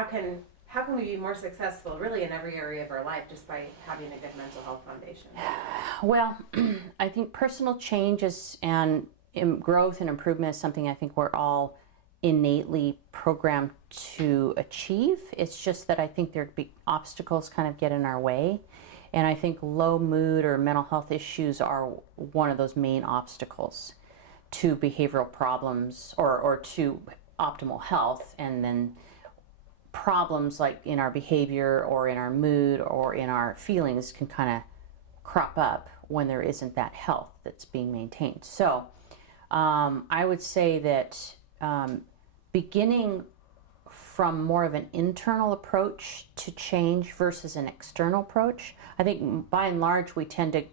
How can we be more successful really in every area of our life just by having a good mental health foundation? Well, I think personal changes and growth and improvement is something I think we're all innately programmed to achieve. It's just that I think there'd be obstacles kind of get in our way. And I think low mood or mental health issues are one of those main obstacles to behavioral problems or to optimal health. And then problems like in our behavior or in our mood or in our feelings can kind of crop up when there isn't that health that's being maintained. So I would say that beginning from more of an internal approach to change versus an external approach, I think by and large we tend to,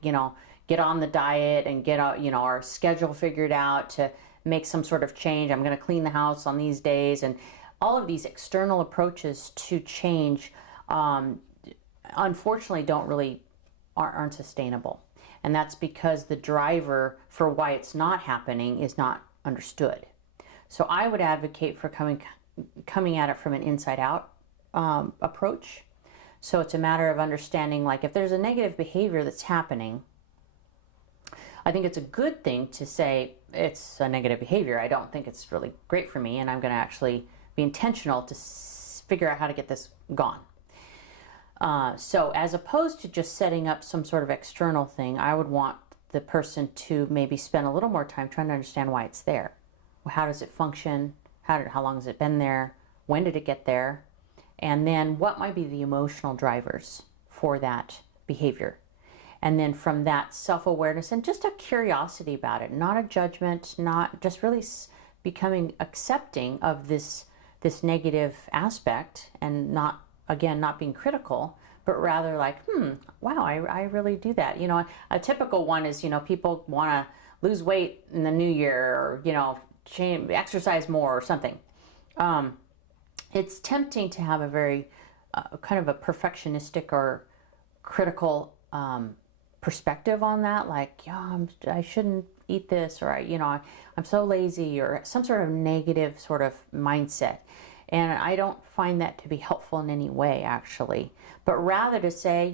get on the diet and get our schedule figured out to make some sort of change. I'm going to clean the house on these days, and all of these external approaches to change, unfortunately, aren't sustainable. And that's because the driver for why it's not happening is not understood. So I would advocate for coming at it from an inside-out approach. So it's a matter of understanding, like, if there's a negative behavior that's happening, I think it's a good thing to say it's a negative behavior. I don't think it's really great for me, and I'm going to actually be intentional to figure out how to get this gone. So as opposed to just setting up some sort of external thing, I would want the person to maybe spend a little more time trying to understand why it's there. How does it function? How long has it been there? When did it get there? And then what might be the emotional drivers for that behavior? And then from that self-awareness and just a curiosity about it, not a judgment, not just really becoming accepting of this negative aspect, and not being critical, but rather like, wow, I really do that. A typical one is, people want to lose weight in the new year, or, exercise more or something. It's tempting to have a very kind of a perfectionistic or critical perspective on that, like, I shouldn't eat this, or I'm so lazy, or some sort of negative sort of mindset. And I don't find that to be helpful in any way, actually, but rather to say,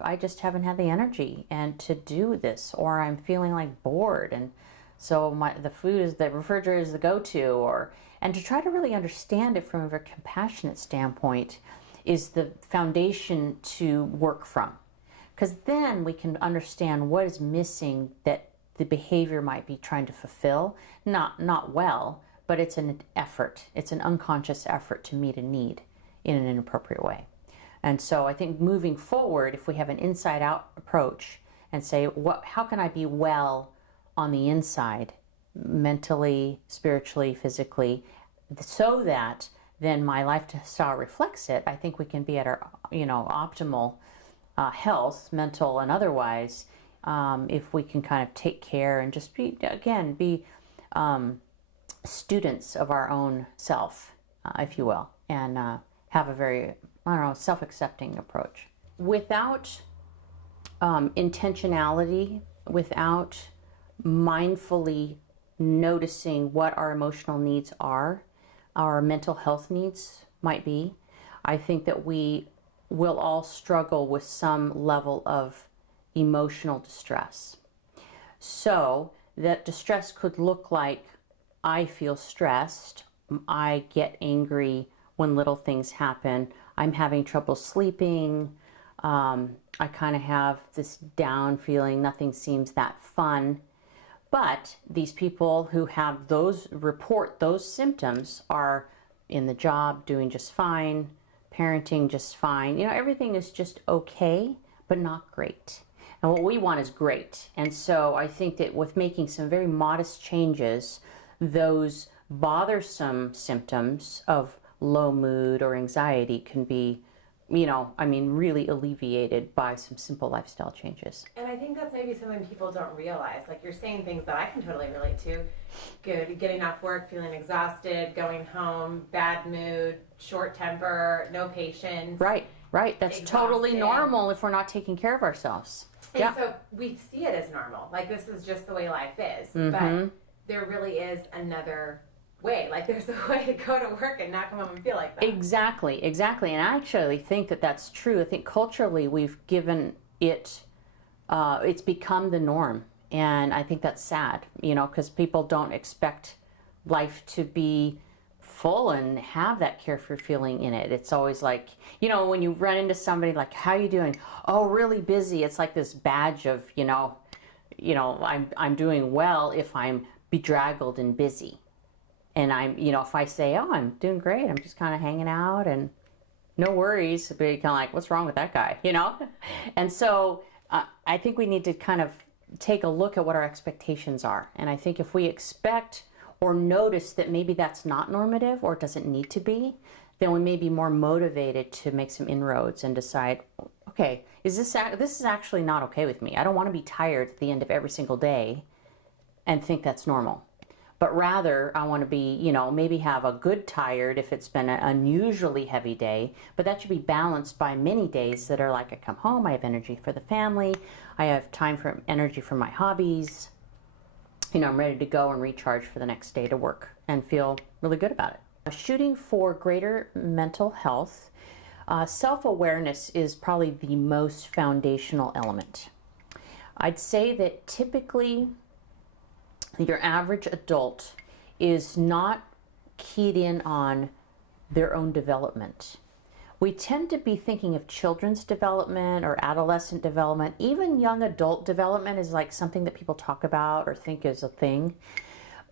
I just haven't had the energy and to do this, or I'm feeling like bored, and so the refrigerator is the go-to, and to try to really understand it from a very compassionate standpoint is the foundation to work from. Because then we can understand what is missing that the behavior might be trying to fulfill. Not well, but it's an effort. It's an unconscious effort to meet a need in an inappropriate way. And so I think moving forward, if we have an inside-out approach and say, how can I be well on the inside, mentally, spiritually, physically, so that then my lifestyle reflects it, I think we can be at our optimal health, mental and otherwise, if we can kind of take care and just be students of our own self, if you will, and have a very, self-accepting approach. Without intentionality, without mindfully noticing what our emotional needs are, our mental health needs might be, I think that we will all struggle with some level of emotional distress. So that distress could look like, I feel stressed, I get angry when little things happen, I'm having trouble sleeping, I kind of have this down feeling, nothing seems that fun. But these people who report those symptoms are in the job, doing just fine, parenting just fine. Everything is just okay, but not great. And what we want is great. And so I think that with making some very modest changes, those bothersome symptoms of low mood or anxiety can be, really alleviated by some simple lifestyle changes. And I think that's maybe something people don't realize. Like, you're saying things that I can totally relate to. Getting off work, feeling exhausted, going home, bad mood, short temper, no patience. Right. That's exhausted. Totally normal if we're not taking care of ourselves. And so we see it as normal. Like, this is just the way life is. Mm-hmm. But there really is another way. Like there's a way to go to work and not come home and feel like that. Exactly. And I actually think that that's true. I think culturally we've given it, it's become the norm. And I think that's sad, because people don't expect life to be full and have that carefree feeling in it. It's always like, when you run into somebody like, how are you doing? Oh, really busy. It's like this badge of, I'm doing well if I'm bedraggled and busy. And I'm, if I say, oh, I'm doing great, I'm just kind of hanging out and no worries, it'd be kind of like, what's wrong with that guy, And so I think we need to kind of take a look at what our expectations are. And I think if we expect or notice that maybe that's not normative or doesn't need to be, then we may be more motivated to make some inroads and decide, okay, this is actually not okay with me. I don't want to be tired at the end of every single day and think that's normal. But rather, I want to be, maybe have a good tired if it's been an unusually heavy day, but that should be balanced by many days that are like, I come home, I have energy for the family, I have time for energy for my hobbies, I'm ready to go and recharge for the next day to work and feel really good about it. Shooting for greater mental health, self-awareness is probably the most foundational element. I'd say that typically your average adult is not keyed in on their own development. We tend to be thinking of children's development or adolescent development. Even young adult development is like something that people talk about or think is a thing.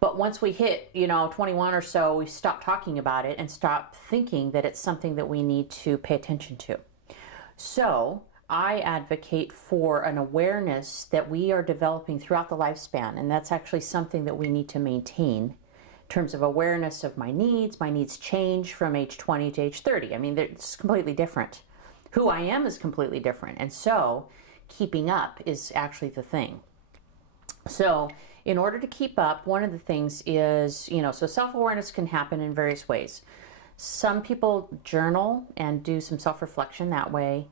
But once we hit, 21 or so, we stop talking about it and stop thinking that it's something that we need to pay attention to. So I advocate for an awareness that we are developing throughout the lifespan, and that's actually something that we need to maintain in terms of awareness of my needs. My needs change from age 20 to age 30. I mean, it's completely different. Who I am is completely different, and so keeping up is actually the thing. So in order to keep up, one of the things is, so self-awareness can happen in various ways. Some people journal and do some self-reflection that way.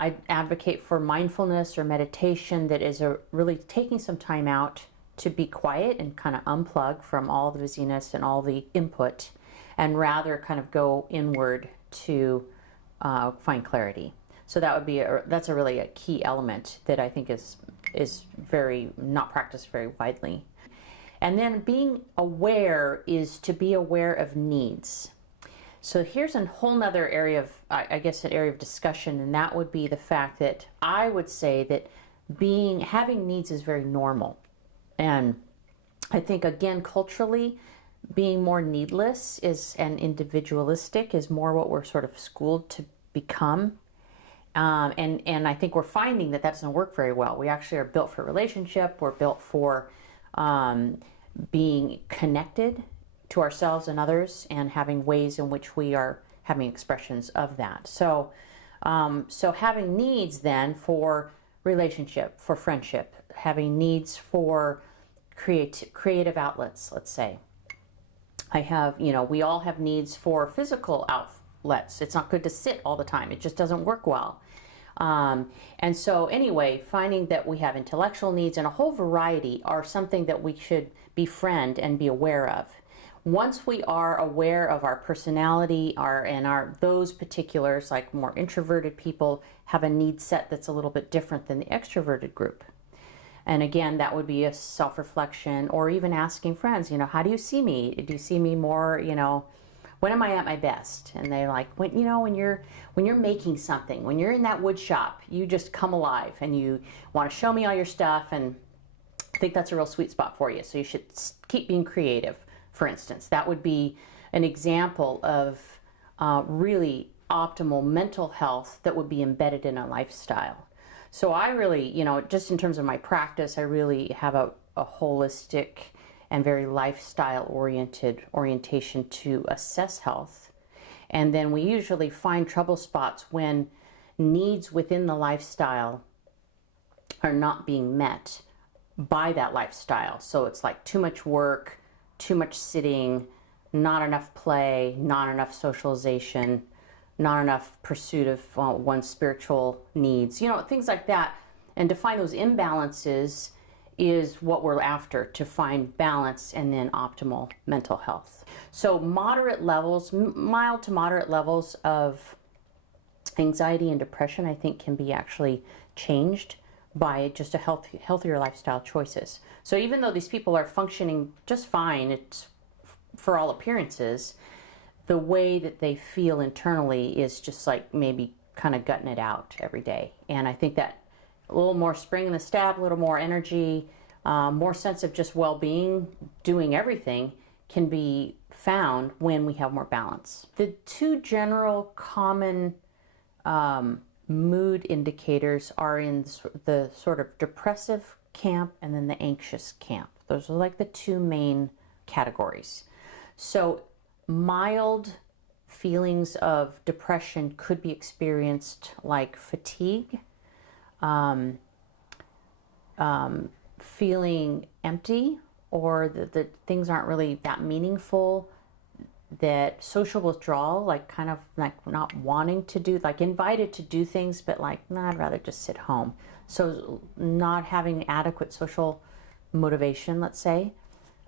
I advocate for mindfulness or meditation that is really taking some time out to be quiet and kind of unplug from all the busyness and all the input, and rather kind of go inward to find clarity. So that would be that's really a key element that I think is very not practiced very widely. And then being aware is to be aware of needs. So here's a whole nother area of, I guess, an area of discussion, and that would be the fact that I would say that having needs is very normal. And I think, again, culturally, being more needless and individualistic is more what we're sort of schooled to become. And I think we're finding that doesn't work very well. We actually are built for relationship. We're built for being connected to ourselves and others, and having ways in which we are having expressions of that. So having needs then for relationship, for friendship, having needs for creative outlets, let's say. I have, we all have needs for physical outlets. It's not good to sit all the time. It just doesn't work well. And so anyway, finding that we have intellectual needs and a whole variety are something that we should befriend and be aware of. Once we are aware of our personality, those particulars, like more introverted people have a need set that's a little bit different than the extroverted group. And again, that would be a self-reflection, or even asking friends, how do you see me? Do you see me more, when am I at my best? And they're like, when you're making something, when you're in that wood shop, you just come alive and you want to show me all your stuff, and I think that's a real sweet spot for you. So you should keep being creative. For instance, that would be an example of really optimal mental health that would be embedded in a lifestyle. So I really, just in terms of my practice, I really have a holistic and very lifestyle-oriented orientation to assess health. And then we usually find trouble spots when needs within the lifestyle are not being met by that lifestyle. So it's like too much work, too much sitting, not enough play, not enough socialization, not enough pursuit of one's spiritual needs, things like that. And to find those imbalances is what we're after, to find balance and then optimal mental health. So moderate levels, mild to moderate levels of anxiety and depression, I think, can be actually changed by just a healthier lifestyle choices. So even though these people are functioning just fine, it's for all appearances, the way that they feel internally is just like maybe kind of gutting it out every day. And I think that a little more spring in the step, a little more energy, more sense of just well-being, doing everything, can be found when we have more balance. The two general common mood indicators are in the sort of depressive camp and then the anxious camp. Those are like the two main categories. So mild feelings of depression could be experienced like fatigue, feeling empty, or that things aren't really that meaningful, that social withdrawal, like kind of like not wanting to do, like invited to do things, but like, no, I'd rather just sit home. So not having adequate social motivation, let's say.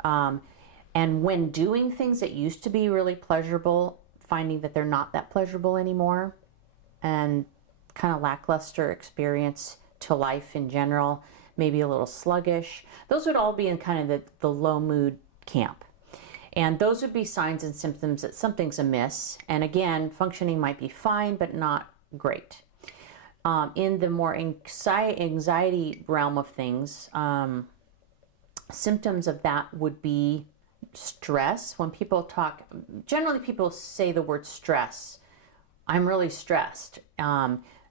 And when doing things that used to be really pleasurable, finding that they're not that pleasurable anymore, and kind of lackluster experience to life in general, maybe a little sluggish. Those would all be in kind of the low mood camp. And those would be signs and symptoms that something's amiss. And again, functioning might be fine, but not great. In the more anxiety realm of things, symptoms of that would be stress. When people talk, generally people say the word stress. I'm really stressed.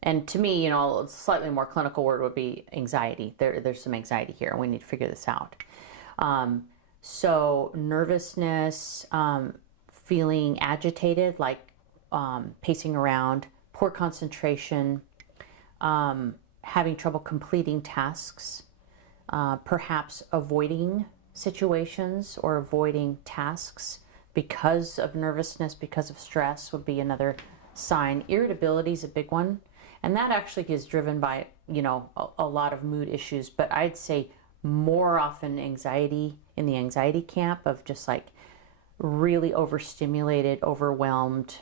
And to me, a slightly more clinical word would be anxiety. There's some anxiety here, and we need to figure this out. So nervousness, feeling agitated, like pacing around, poor concentration, having trouble completing tasks, perhaps avoiding situations or avoiding tasks because of nervousness, because of stress would be another sign. Irritability is a big one. And that actually is driven by, a lot of mood issues, but I'd say more often anxiety, in the anxiety camp, of just like really overstimulated, overwhelmed,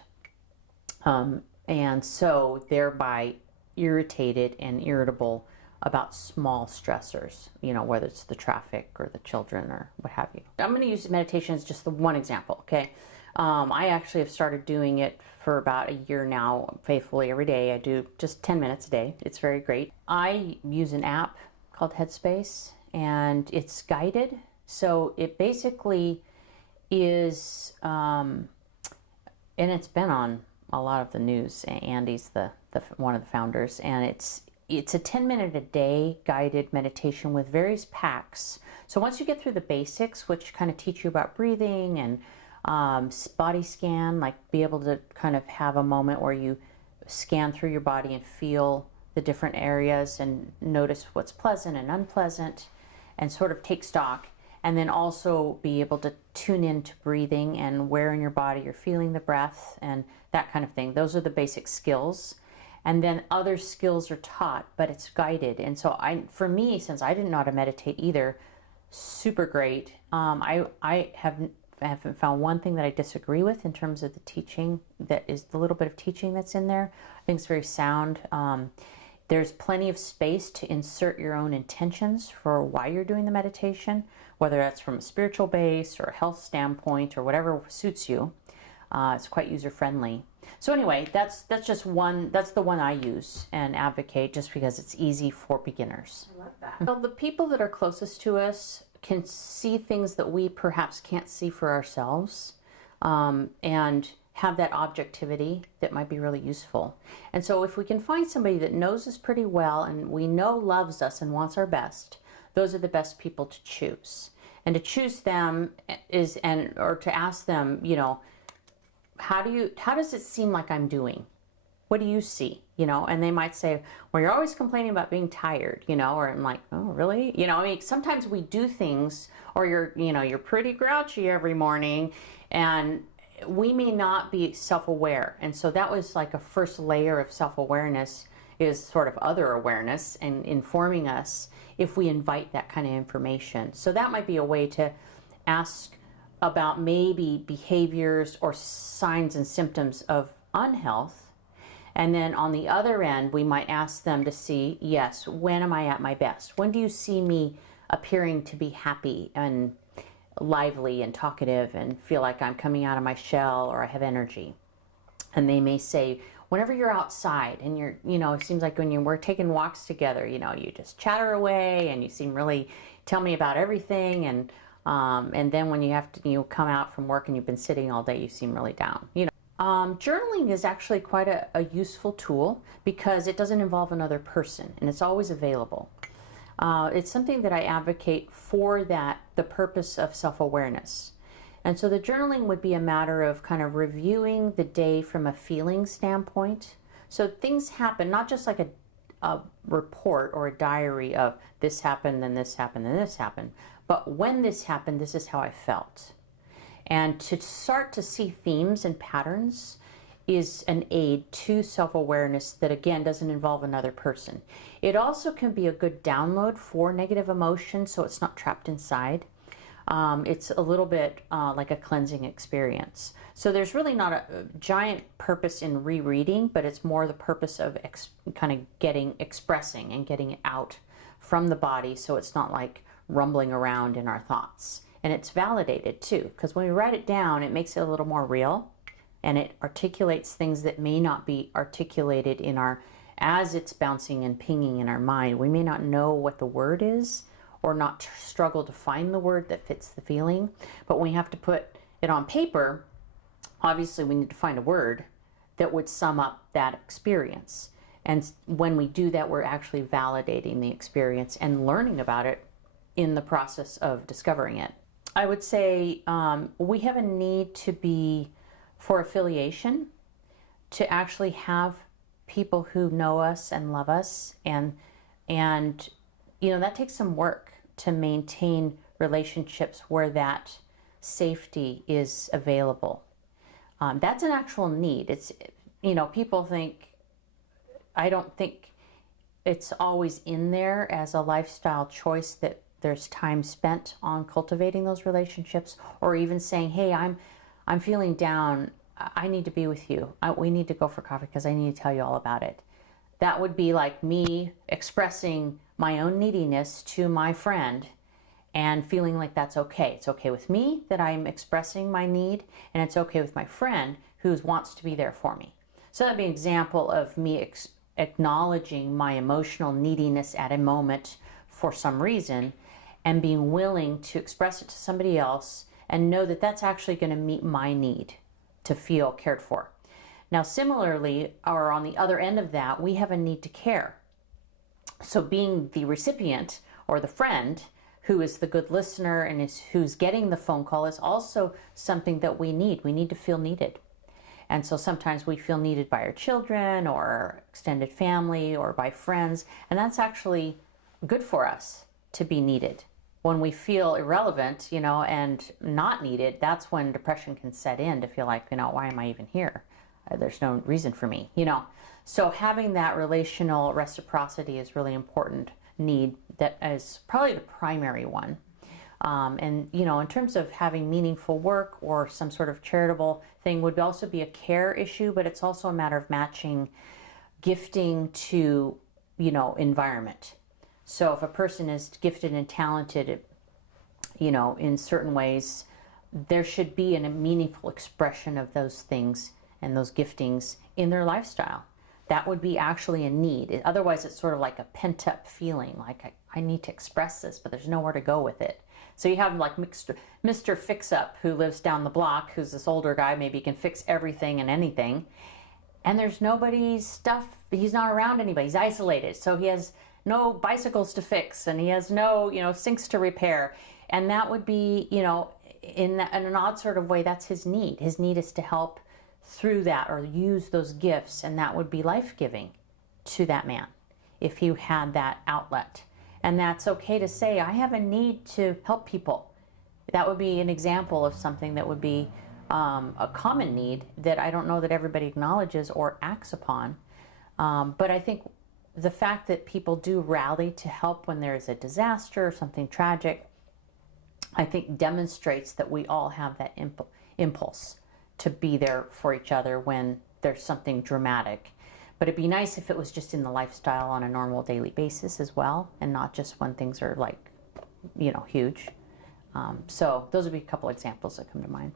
and so thereby irritated and irritable about small stressors, whether it's the traffic or the children or what have you. I'm going to use meditation as just the one example, okay? I actually have started doing it for about a year now, faithfully every day. I do just 10 minutes a day. It's very great. I use an app called Headspace, and it's guided. So it basically is, and it's been on a lot of the news. Andy's the one of the founders, and it's a 10-minute a day guided meditation with various packs. So once you get through the basics, which kind of teach you about breathing and body scan, like be able to kind of have a moment where you scan through your body and feel the different areas and notice what's pleasant and unpleasant and sort of take stock, and then also be able to tune into breathing and where in your body you're feeling the breath and that kind of thing. Those are the basic skills. And then other skills are taught, but it's guided. And so for me, since I didn't know how to meditate either, super great. I haven't found one thing that I disagree with in terms of the teaching. That is the little bit of teaching that's in there. I think it's very sound. There's plenty of space to insert your own intentions for why you're doing the meditation, whether that's from a spiritual base or a health standpoint or whatever suits you. It's quite user-friendly. So anyway, that's just one. That's the one I use and advocate just because it's easy for beginners. I love that. Well, the people that are closest to us can see things that we perhaps can't see for ourselves, and have that objectivity that might be really useful. And so if we can find somebody that knows us pretty well and we know loves us and wants our best, those are the best people to choose. And to choose them or to ask them, how does it seem like I'm doing? What do you see? And they might say, well, you're always complaining about being tired, or I'm like, oh, really? Sometimes we do things, or you're pretty grouchy every morning, and we may not be self-aware. And so that was like a first layer of self-awareness, is sort of other awareness and informing us if we invite that kind of information. So that might be a way to ask about maybe behaviors or signs and symptoms of unhealth. And then on the other end, we might ask them to see, yes, when am I at my best? When do you see me appearing to be happy and lively and talkative and feel like I'm coming out of my shell or I have energy? And they may say, whenever you're outside and you're, it seems like when we're taking walks together, you just chatter away and you seem really, tell me about everything. And then when you have to, come out from work and you've been sitting all day, you seem really down. Journaling is actually quite a useful tool because it doesn't involve another person and it's always available. It's something that I advocate for the purpose of self-awareness. And so the journaling would be a matter of kind of reviewing the day from a feeling standpoint. So things happen, not just like a report or a diary of this happened, then this happened, then this happened, but when this happened, this is how I felt. And to start to see themes and patterns is an aid to self-awareness that, again, doesn't involve another person. It also can be a good download for negative emotion, so it's not trapped inside. It's a little bit like a cleansing experience. So there's really not a giant purpose in rereading, but it's more the purpose of kind of expressing and getting it out from the body, so it's not like rumbling around in our thoughts. And it's validated too, because when we write it down, it makes it a little more real, and it articulates things that may not be articulated as it's bouncing and pinging in our mind. We may not know what the word is, or not struggle to find the word that fits the feeling. But when we have to put it on paper, obviously we need to find a word that would sum up that experience. And when we do that, we're actually validating the experience and learning about it in the process of discovering it. I would say we have a need to be, for affiliation, to actually have people who know us and love us, and that takes some work to maintain relationships where that safety is available. That's an actual need. It's, people think, I don't think it's always in there as a lifestyle choice that there's time spent on cultivating those relationships, or even saying, hey, I'm feeling down, I need to be with you. We need to go for coffee because I need to tell you all about it. That would be like me expressing my own neediness to my friend and feeling like that's okay. It's okay with me that I'm expressing my need, and it's okay with my friend who wants to be there for me. So that'd be an example of me acknowledging my emotional neediness at a moment for some reason, and being willing to express it to somebody else and know that that's actually going to meet my need to feel cared for. Now, similarly, or on the other end of that, we have a need to care. So being the recipient or the friend who is the good listener and who's getting the phone call is also something that we need. We need to feel needed. And so sometimes we feel needed by our children or our extended family or by friends, and that's actually good for us to be needed. When we feel irrelevant, and not needed, that's when depression can set in, to feel like, why am I even here? There's no reason for me, So having that relational reciprocity is really important need. That is probably the primary one. And, in terms of having meaningful work or some sort of charitable thing would also be a care issue, but it's also a matter of matching gifting to, environment. So if a person is gifted and talented, in certain ways, there should be a meaningful expression of those things and those giftings in their lifestyle. That would be actually a need. Otherwise, it's sort of like a pent-up feeling, like I need to express this, but there's nowhere to go with it. So you have like Mr. Fix-Up who lives down the block, who's this older guy, maybe he can fix everything and anything, and there's nobody's stuff, he's not around anybody, he's isolated, so he has no bicycles to fix, and he has no, sinks to repair. And that would be, in an odd sort of way, that's his need. His need is to help through that or use those gifts, and that would be life-giving to that man if he had that outlet. And that's okay to say, I have a need to help people. That would be an example of something that would be a common need that I don't know that everybody acknowledges or acts upon. But I think the fact that people do rally to help when there is a disaster or something tragic, I think demonstrates that we all have that impulse to be there for each other when there's something dramatic. But it'd be nice if it was just in the lifestyle on a normal daily basis as well, and not just when things are like, huge. So those would be a couple examples that come to mind.